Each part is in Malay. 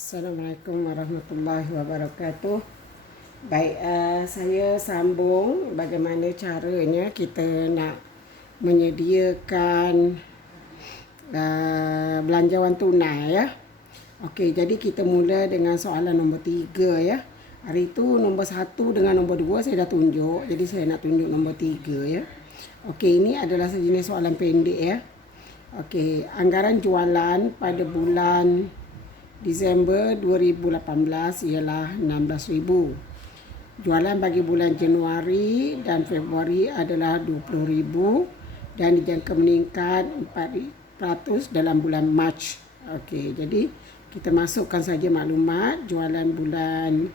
Assalamualaikum warahmatullahi wabarakatuh. Baik, saya sambung bagaimana caranya kita nak menyediakan belanjawan tunai ya. Okey, jadi kita mula dengan soalan nombor 3 ya. Hari tu nombor 1 dengan nombor 2 saya dah tunjuk. Jadi saya nak tunjuk nombor 3 ya. Okey, ini adalah sejenis soalan pendek ya. Okey, anggaran jualan pada bulan Disember 2018 ialah 16,000. Jualan bagi bulan Januari dan Februari adalah 20,000 dan dijangka meningkat 4% dalam bulan Mac. Okey, jadi kita masukkan saja maklumat jualan bulan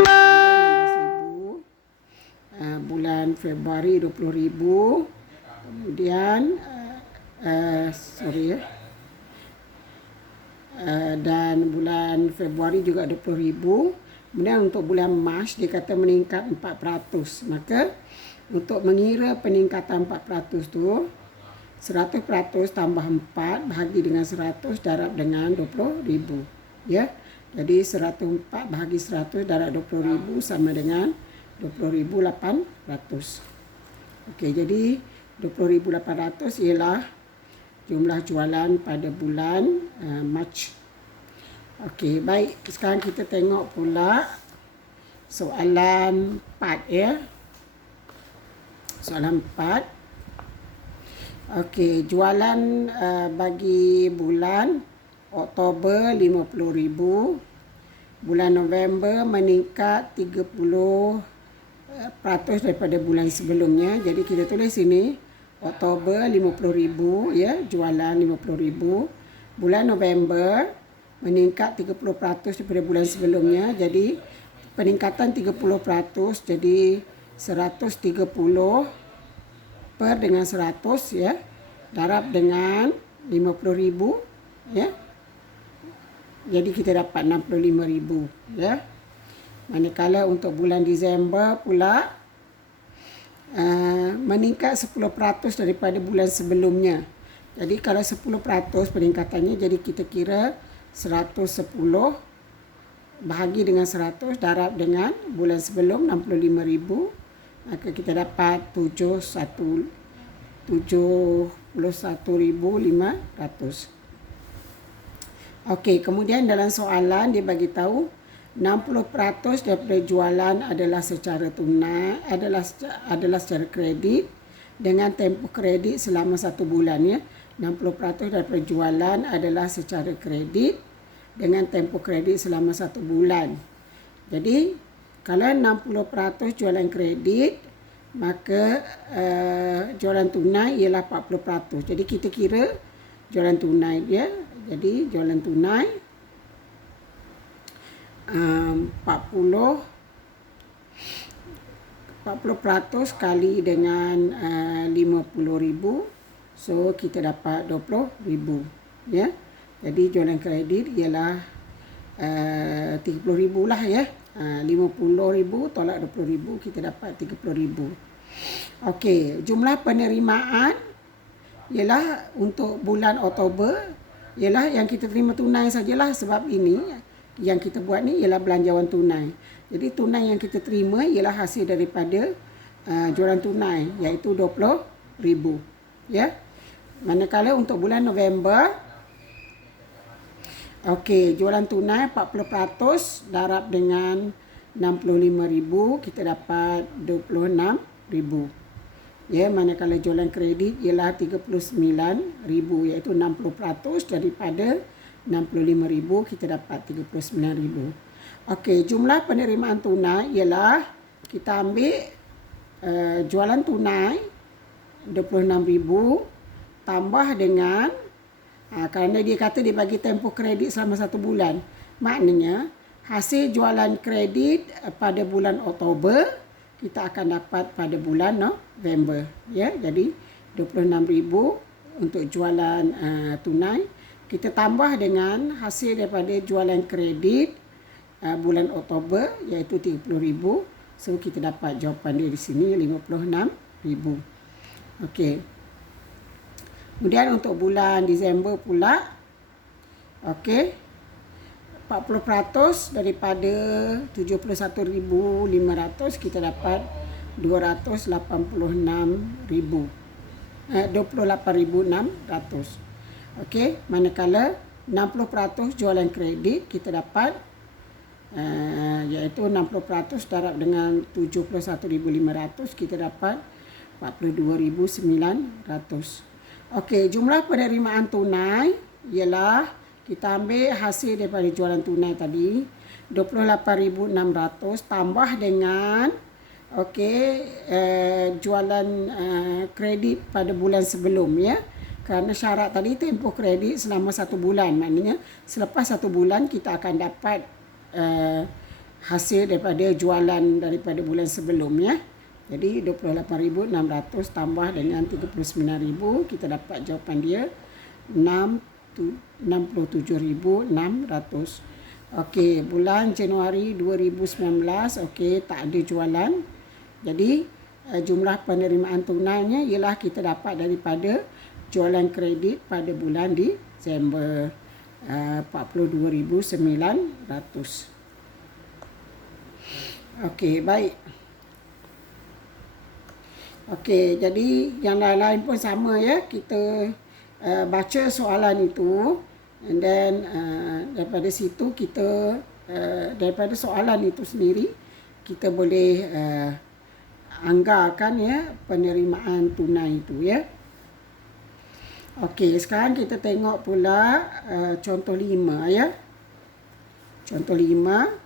Disember 16,000, bulan Februari 20,000, kemudian dan bulan Februari juga 20,000. Kemudian untuk bulan Mac dia kata meningkat 4%. Maka untuk mengira peningkatan 4% tu 100% tambah 4 bahagi dengan 100 darab dengan 20,000 ya. Jadi 104 bahagi 100 darab 20,000 sama dengan 20,800. Okey, jadi 20,800 ialah jumlah jualan pada bulan Mac. Okey, baik. Sekarang kita tengok pula soalan 4 ya. Soalan 4. Okey, jualan bagi bulan Oktober 50,000. Bulan November meningkat 30% daripada bulan sebelumnya. Jadi kita tulis sini Oktober 50,000 ya, jualan 50,000. Bulan November meningkat 30% daripada bulan sebelumnya. Jadi peningkatan 30% jadi 130 per dengan 100 ya, darab dengan 50,000 ya. Jadi kita dapat 65,000 ya. Manakala untuk bulan Disember pula meningkat 10% daripada bulan sebelumnya. Jadi kalau 10% peningkatannya, jadi kita kira 110 bahagi dengan 100 darab dengan bulan sebelum 65,000, maka kita dapat 71,500. Okey, kemudian dalam soalan dia bagi tahu 60% daripada jualan adalah secara tunai, adalah secara kredit dengan tempoh kredit selama 1 bulan ya. 60% daripada jualan adalah secara kredit dengan tempoh kredit selama 1 bulan. Jadi kalau 60% jualan kredit, maka jualan tunai ialah 40%. Jadi kita kira jualan tunai dia. Jadi jualan tunai 40% kali dengan 50,000, so kita dapat 20,000 ya. Jadi jualan kredit ialah 30,000 lah ya. 50,000 tolak 20,000, kita dapat 30,000. Okey, jumlah penerimaan ialah untuk bulan Oktober ialah yang kita terima tunai sajalah, sebab ini yang kita buat ni ialah belanjawan tunai. Jadi tunai yang kita terima ialah hasil daripada jualan tunai, iaitu 20,000 ya. Manakala untuk bulan November, okey, jualan tunai 40% darab dengan 65,000, kita dapat 26,000 ya. Manakala jualan kredit ialah 39,000, iaitu 60% daripada 65,000, kita dapat 39,000. Okey, jumlah penerimaan tunai ialah kita ambil jualan tunai 26,000 tambah dengan kerana dia kata dia bagi tempoh kredit selama 1 bulan. Maknanya hasil jualan kredit pada bulan Oktober kita akan dapat pada bulan November ya. Jadi 26,000 untuk jualan tunai, kita tambah dengan hasil daripada jualan kredit bulan Oktober, iaitu 30,000. So kita dapat jawapan dia di sini 56,000. Okey. Kemudian untuk bulan Disember pula, okey, 40% daripada 71.500 kita dapat 28.600. Okey, manakala 60% jualan kredit kita dapat iaitu 60% darab dengan 71.500 kita dapat 42.900. Okey, jumlah penerimaan tunai ialah kita ambil hasil daripada jualan tunai tadi 28.600 tambah dengan jualan kredit pada bulan sebelum, ya. Kerana syarat tadi tempoh kredit selama 1 bulan. Maknanya selepas 1 bulan kita akan dapat hasil daripada jualan daripada bulan sebelum, ya. Jadi 28.600 tambah dengan 39.000 kita dapat jawapan dia 67.600. Okey, bulan Januari 2019 tak ada jualan. Jadi jumlah penerimaan tunainya ialah kita dapat daripada jualan kredit pada bulan Disember 42.900. Okey, baik. Okey, jadi yang lain-lain pun sama, ya. Kita baca soalan itu, and then daripada situ kita daripada soalan itu sendiri kita boleh anggarkan, ya, penerimaan tunai itu, ya. Okey, sekarang kita tengok pula contoh 5, ya. Contoh 5.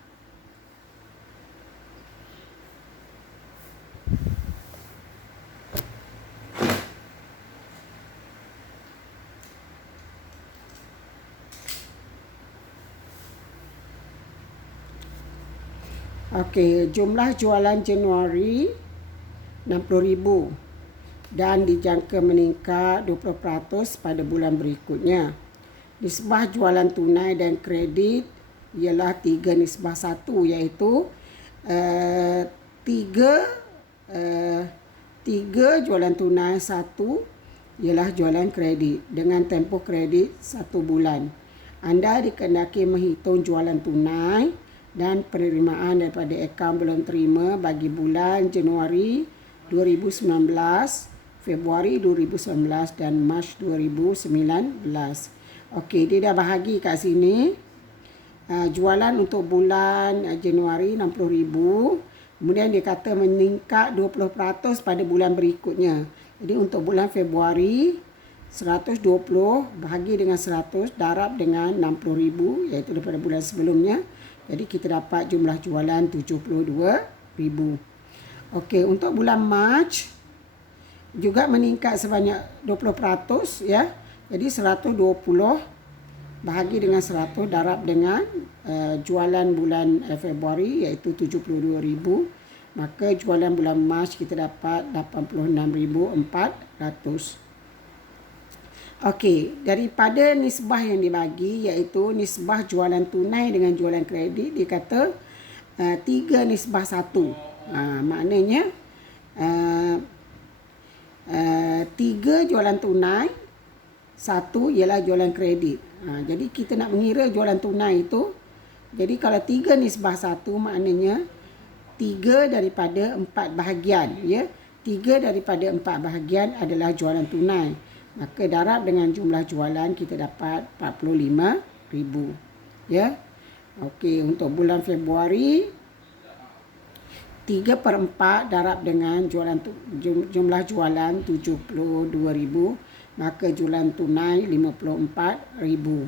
Okey, jumlah jualan Januari 60,000 dan dijangka meningkat 20% pada bulan berikutnya. Nisbah jualan tunai dan kredit ialah 3:1, iaitu 3 jualan tunai, 1 ialah jualan kredit dengan tempoh kredit 1 bulan. Anda dikehendaki menghitung jualan tunai dan penerimaan daripada akaun belum terima bagi bulan Januari 2019, Februari 2019 dan Mac 2019. Okey, dia dah bahagi kat sini. Jualan untuk bulan Januari 60,000. Kemudian dia kata meningkat 20% pada bulan berikutnya. Jadi untuk bulan Februari 120 bahagi dengan 100 darab dengan 60,000, iaitu daripada bulan sebelumnya. Jadi kita dapat jumlah jualan 72,000. Okey, untuk bulan Mac juga meningkat sebanyak 20%, ya. Jadi 120 bahagi dengan 100 darab dengan jualan bulan Februari iaitu 72,000. Maka jualan bulan Mac kita dapat 86,400. Okey, daripada nisbah yang dibagi iaitu nisbah jualan tunai dengan jualan kredit, dia kata 3:1. Maknanya 3 jualan tunai, 1 ialah jualan kredit. Jadi kita nak mengira jualan tunai itu, jadi kalau 3:1 maknanya 3 daripada 4 bahagian, ya. 3 daripada 4 bahagian adalah jualan tunai. Maka darab dengan jumlah jualan kita dapat 45,000, ya. Okey, untuk bulan Februari 3/4 darab dengan jumlah jualan 72,000, maka jualan tunai 54,000.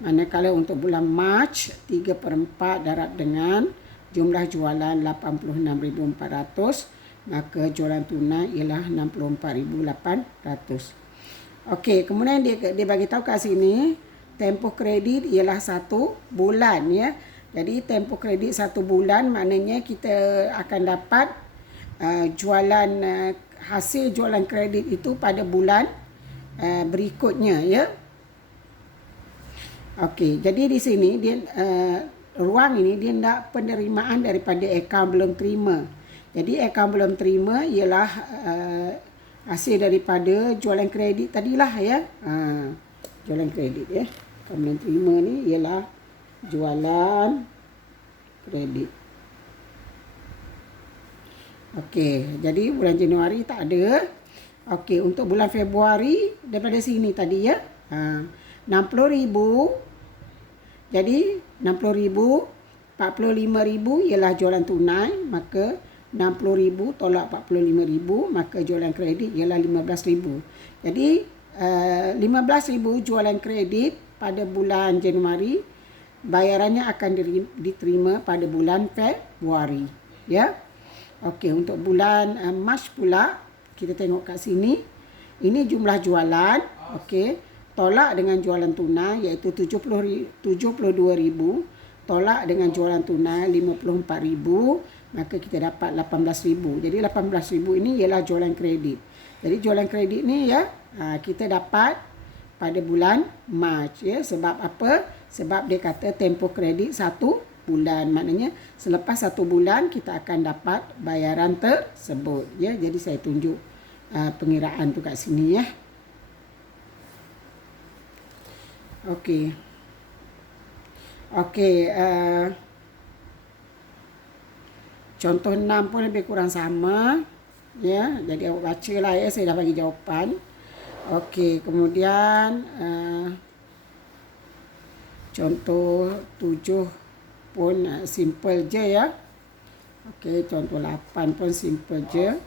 Manakala untuk bulan Mac 3/4 darab dengan jumlah jualan 86,400, maka jualan tunai ialah 64,800. Okey, kemudian dia bagi tahu kat sini tempoh kredit ialah 1 bulan, ya. Jadi tempoh kredit 1 bulan maknanya kita akan dapat hasil jualan kredit itu pada bulan berikutnya, ya. Okey, jadi di sini dia ruang ini dia nak penerimaan daripada akaun belum terima. Jadi akaun belum terima ialah hasil daripada jualan kredit tadilah, ya. Jualan kredit, ya. Akaun belum terima ni ialah jualan kredit. Okey, jadi bulan Januari tak ada. Okey, untuk bulan Februari daripada sini tadi ya. 60,000. Jadi 60,000, 45,000 ialah jualan tunai, maka 60,000 tolak 45,000, maka jualan kredit ialah 15,000. Jadi 15,000 jualan kredit pada bulan Januari, bayarannya akan diterima pada bulan Februari, ya. Okey, untuk bulan Mac pula, kita tengok kat sini. Ini jumlah jualan, okey. Tolak dengan jualan tunai iaitu 72,000, tolak dengan jualan tunai 54,000, maka kita dapat 18,000. Jadi 18,000 ini ialah jualan kredit. Jadi jualan kredit ni ya, kita dapat pada bulan Mac ya. Sebab apa? Sebab dia kata tempoh kredit 1 bulan. Maknanya selepas 1 bulan kita akan dapat bayaran tersebut ya. Jadi saya tunjuk pengiraan tu kat sini ya. Okey. Okey, contoh 6 pun lebih kurang sama ya. Jadi awak bacalah ya, saya dah bagi jawapan. Okey, kemudian contoh 7 pun simple je ya. Okey, contoh 8 pun simple je.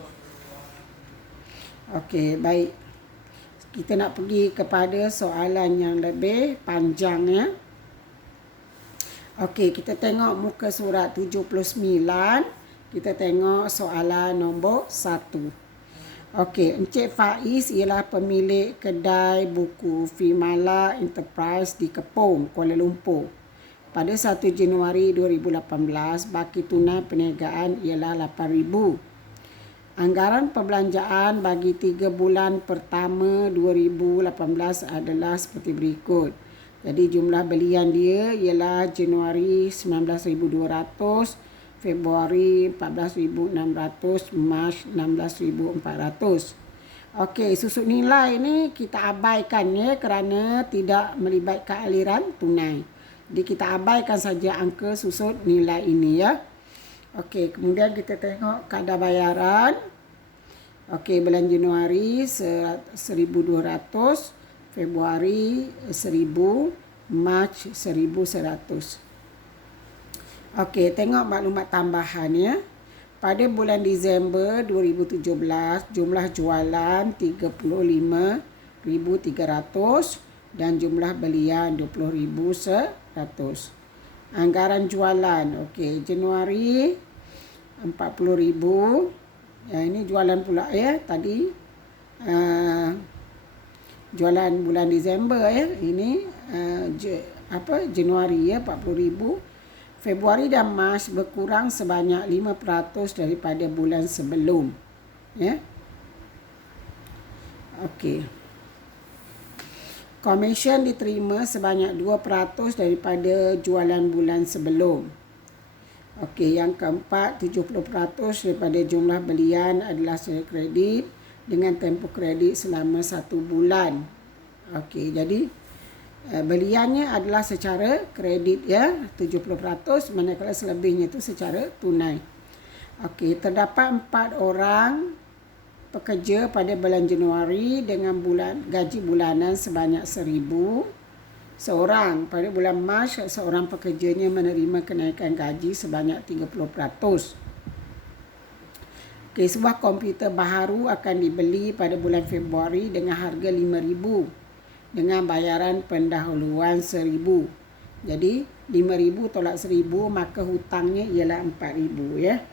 Okey, baik. Kita nak pergi kepada soalan yang lebih panjang ya. Okey, kita tengok muka surat 79. Kita tengok soalan nombor 1. Okey, Encik Faiz ialah pemilik kedai buku Fimala Enterprise di Kepong, Kuala Lumpur. Pada 1 Januari 2018, baki tunai perniagaan ialah 8,000. Anggaran perbelanjaan bagi 3 bulan pertama 2018 adalah seperti berikut. Jadi jumlah belian dia ialah Januari 19,200, Februari 14,600, Mac 16,400. Okey, susut nilai ni kita abaikan ya kerana tidak melibatkan aliran tunai. Jadi kita abaikan saja angka susut nilai ini ya. Okey, kemudian kita tengok kadar bayaran. Okey, bulan Januari 1,200, Februari 1,000, Mac 1,100. Okey, tengok maklumat tambahan ya. Pada bulan Disember 2017, jumlah jualan 35,300 dan jumlah belian 20,100. Anggaran jualan, okey, Januari 40,000. Ya, ini jualan pula ya tadi. Jualan bulan Disember ya. Ini Januari ya 40,000. Februari dan Mac berkurang sebanyak 5% daripada bulan sebelum. Ya. Okey. Komisen diterima sebanyak 2% daripada jualan bulan sebelum. Okey, yang keempat, 70% daripada jumlah belian adalah secara kredit dengan tempoh kredit selama 1 bulan. Okey, jadi beliannya adalah secara kredit ya, 70%, manakala selebihnya itu secara tunai. Okey, terdapat 4 orang pekerja pada bulan Januari dengan gaji bulanan sebanyak 1,000. Seorang pada bulan Mac, seorang pekerjanya menerima kenaikan gaji sebanyak 30%. Okey, sebuah komputer baharu akan dibeli pada bulan Februari dengan harga 5,000 dengan bayaran pendahuluan 1,000. Jadi 5,000 tolak 1,000, maka hutangnya ialah 4,000 ya.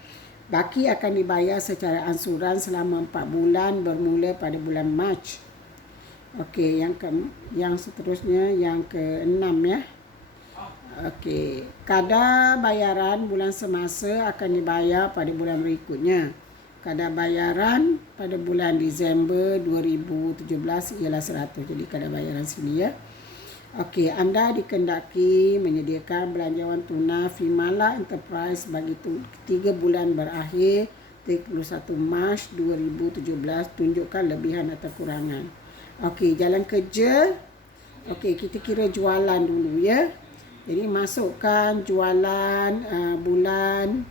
Baki akan dibayar secara ansuran selama 4 bulan bermula pada bulan Mac. Okey, yang seterusnya yang ke-6 ya. Okey, kadar bayaran bulan semasa akan dibayar pada bulan berikutnya. Kadar bayaran pada bulan Disember 2017 ialah 100. Jadi kadar bayaran sini ya. Okey, anda dikendaki menyediakan belanjawan tunai Fimala Enterprise bagi 3 bulan berakhir 31 Mac 2017. Tunjukkan lebihan atau kurangan. Okey, jalan kerja. Okey, kita kira jualan dulu ya. Jadi masukkan jualan bulan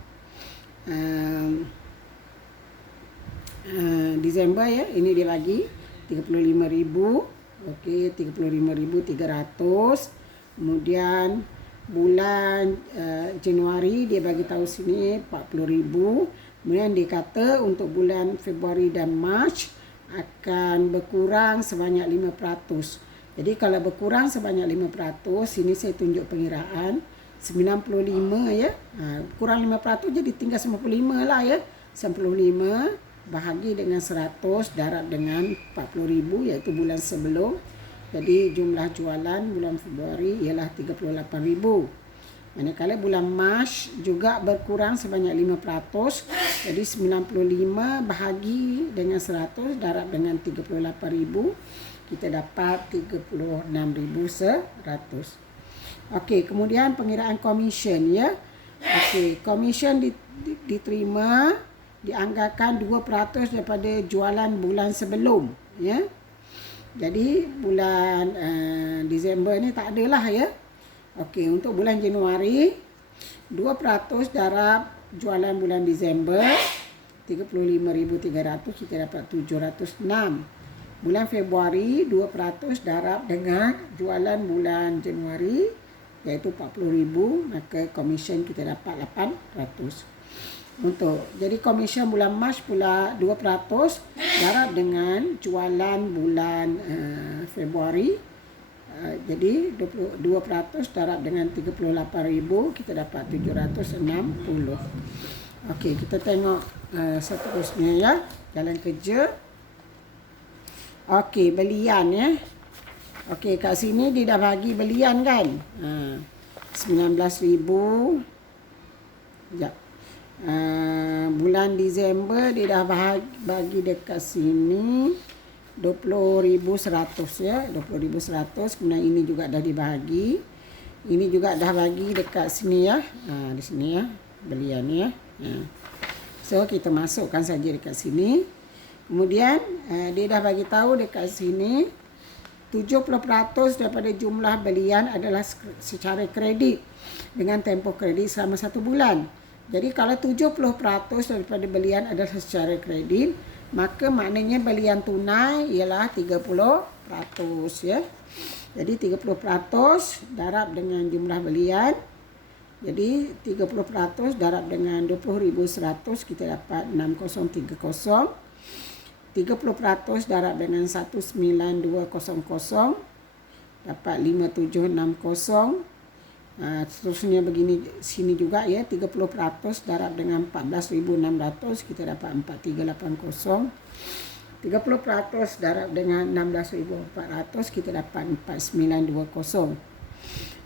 Disember ya. Ini dia bagi 35.000. Okey, 35.300. Kemudian bulan Januari dia bagi tahu sini 40.000. Kemudian dia kata untuk bulan Februari dan Mac akan berkurang sebanyak 5%. Jadi kalau berkurang sebanyak 5%, sini saya tunjuk pengiraan 95 ya. Kurang 5% jadi tinggal 95 lah ya. 95 bahagi dengan 100 darab dengan 40.000 iaitu bulan sebelum. Jadi jumlah jualan bulan Februari ialah 38.000. Manakala bulan Mac juga berkurang sebanyak 5%. Jadi 95 bahagi dengan 100 darab dengan 38.000. Kita dapat 36.100. Okey, kemudian pengiraan komisen ya. Okey, komisen diterima dianggarkan 2% daripada jualan bulan sebelum ya. Jadi bulan Disember ni tak adalah ya. Okey, untuk bulan Januari 2% darab jualan bulan Disember 35.300 kita dapat 706. Bulan Februari 2% darab dengan jualan bulan Januari iaitu 40.000, maka komisen kita dapat 800. Jadi komisen bulan Mac pula 2% darab dengan jualan bulan Februari. Jadi 2% darab dengan 38.000 kita dapat 760. Okey, kita tengok seterusnya ya, jalan kerja. Okey, belian ya. Okey, kat sini dia dah bagi belian kan. 19.000. Sekejap. Bulan Disember dia dah bagi dekat sini 20.100 ya. 20.100. Kemudian ini juga dah dibahagi. Ini juga dah bagi dekat sini ya. Di sini ya. Belian ya. So kita masukkan saja dekat sini. Kemudian dia dah bagi tahu dekat sini 70% daripada jumlah belian adalah secara kredit dengan tempoh kredit selama 1 bulan. Jadi kalau 70% daripada belian adalah secara kredit, maka maknanya belian tunai ialah 30% ya. Jadi 30% darab dengan jumlah belian. Jadi 30% darab dengan 20.100 kita dapat 6030. 30% darab dengan 19200 dapat 5760. Seterusnya begini sini juga ya, 30% darab dengan 14.600 kita dapat 4380. 30% darab dengan 16.400 kita dapat 4920.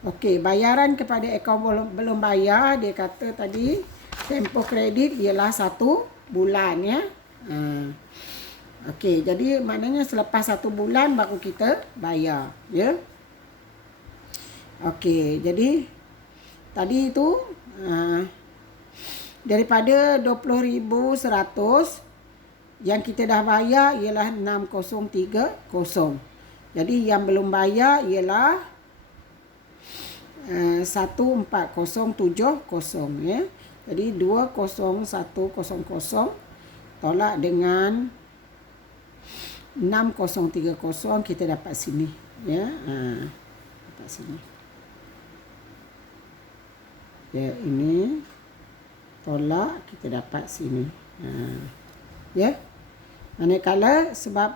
Okey, bayaran kepada akaun belum bayar, dia kata tadi tempoh kredit ialah 1 bulan ya. Okey, jadi maknanya selepas 1 bulan baru kita bayar ya. Okey, jadi tadi itu daripada 20.100 yang kita dah bayar ialah 6030. Jadi yang belum bayar ialah 14070 ya. Jadi 20100 tolak dengan 6030 kita dapat sini ya. Dapat sini. Ya, ini tolak kita dapat sini. Ya. Manakala sebab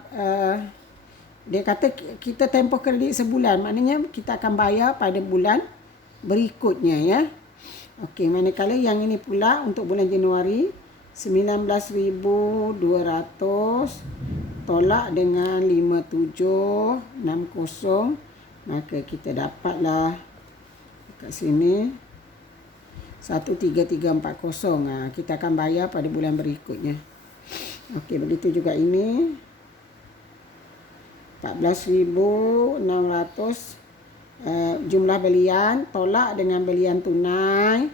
dia kata kita tempoh kredit sebulan, maknanya kita akan bayar pada bulan berikutnya ya. Okey, manakala yang ini pula untuk bulan Januari 19.200 tolak dengan 5760, maka kita dapatlah dekat sini 13340. Kita akan bayar pada bulan berikutnya. Okey, begitu juga ini 14.600 jumlah belian tolak dengan belian tunai,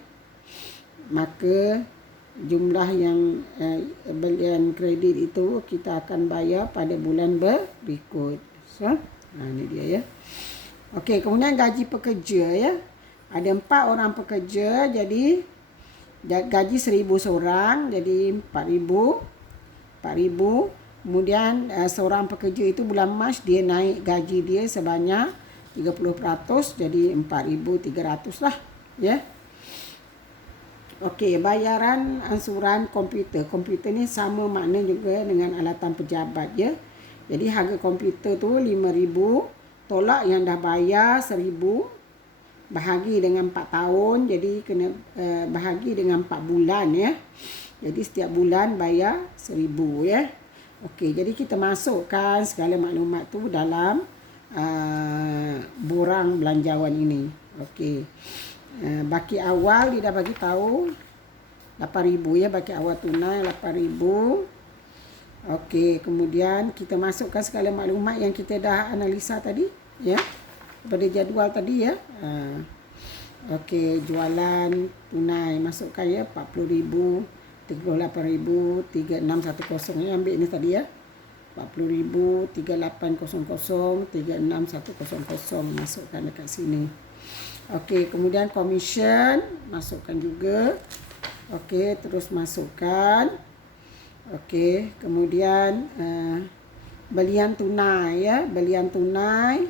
maka jumlah yang belian kredit itu kita akan bayar pada bulan berikut. So, ini dia ya. Okey, kemudian gaji pekerja ya. Ada 4 orang pekerja, jadi gaji 1,000 seorang, jadi 4,000. Kemudian seorang pekerja itu bulan Mac dia naik gaji dia sebanyak 30%, jadi 4,300 lah, ya. Okey, bayaran angsuran komputer. Komputer ni sama makna juga dengan alatan pejabat, ya. Jadi harga komputer tu 5,000, tolak yang dah bayar 1,000, bahagi dengan 4 tahun, jadi kena bahagi dengan 4 bulan, ya. Jadi setiap bulan bayar 1,000, ya. Okey, jadi kita masukkan segala maklumat tu dalam borang belanjawan ini. Okey. Baki awal dia dah bagi tahu 8,000, ya, baki awal tunai 8,000. Okey, kemudian kita masukkan segala maklumat yang kita dah analisa tadi, ya, pada jadual tadi, ya. Okey, jualan tunai masukkan, ya, 40,000, 38,000, 3610, ya, ambil ni tadi, ya. 40,000, 3800, 3610 masukkan dekat sini. Okey, kemudian commission masukkan juga. Okey, terus masukkan. Okey, kemudian belian tunai, ya, belian tunai.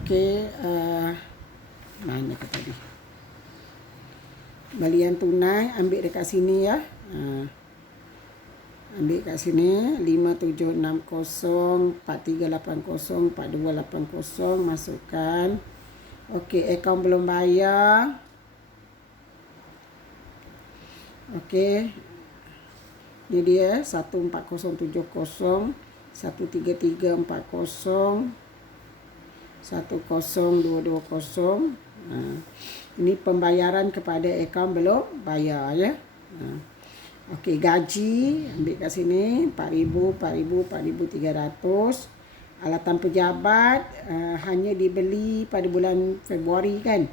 Okey, mana ke tadi? Belian tunai ambil dekat sini, ya. Ambil kat sini 5760 4380 4280 masukkan. Okey, akaun belum bayar. Okey. Ni dia 14070 13340 10220. Ini pembayaran kepada akaun belum bayar, ya. Okey, gaji ambil kat sini 4,000, 4,000, 4,300. Alatan pejabat hanya dibeli pada bulan Februari, kan.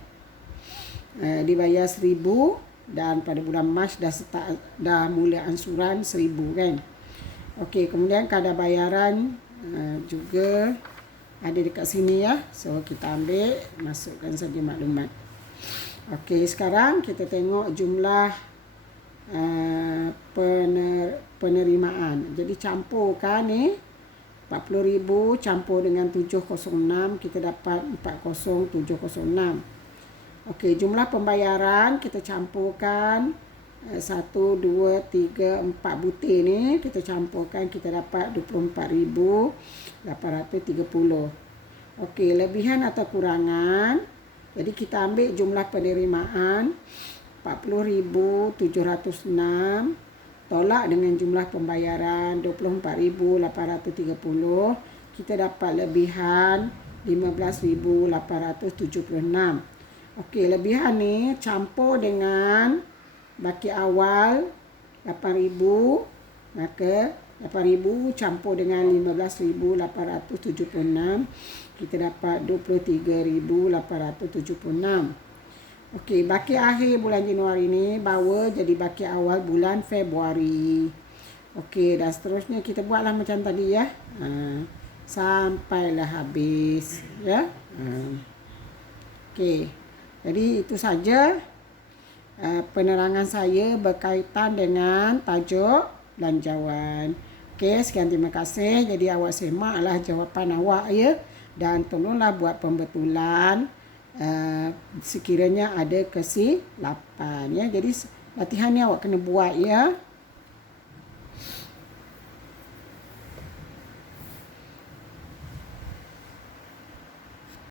Dibayar 1,000 dan pada bulan Mac dah mula angsuran 1,000, kan. Okey, kemudian kadar bayaran juga ada dekat sini, ya. So kita ambil, masukkan saja maklumat. Okey, sekarang kita tengok jumlah penerimaan. Jadi campurkan ni 40,000 campur dengan 706, kita dapat 40,706. Okey, jumlah pembayaran kita campurkan 1, 2, 3, 4 butir ni kita campurkan, kita dapat 24,830. Okey, lebihan atau kurangan. Jadi kita ambil jumlah penerimaan 40,706 tolak dengan jumlah pembayaran 24,830, kita dapat lebihan 15,876. Okey, lebihan ni campur dengan baki awal 8,000, maka 8,000 campur dengan 15,876, kita dapat 23,876. Okey, baki akhir bulan Januari ni bawa jadi baki awal bulan Februari. Okey, dan seterusnya kita buatlah macam tadi, ya. Sampailah habis, ya. Okey. Jadi itu saja penerangan saya berkaitan dengan tajuk belanjawan. Okey, sekian, terima kasih. Jadi awak semaklah jawapan awak, ya, dan tolonglah buat pembetulan sekiranya ada kesilapan, ya. Jadi latihan ni awak kena buat, ya.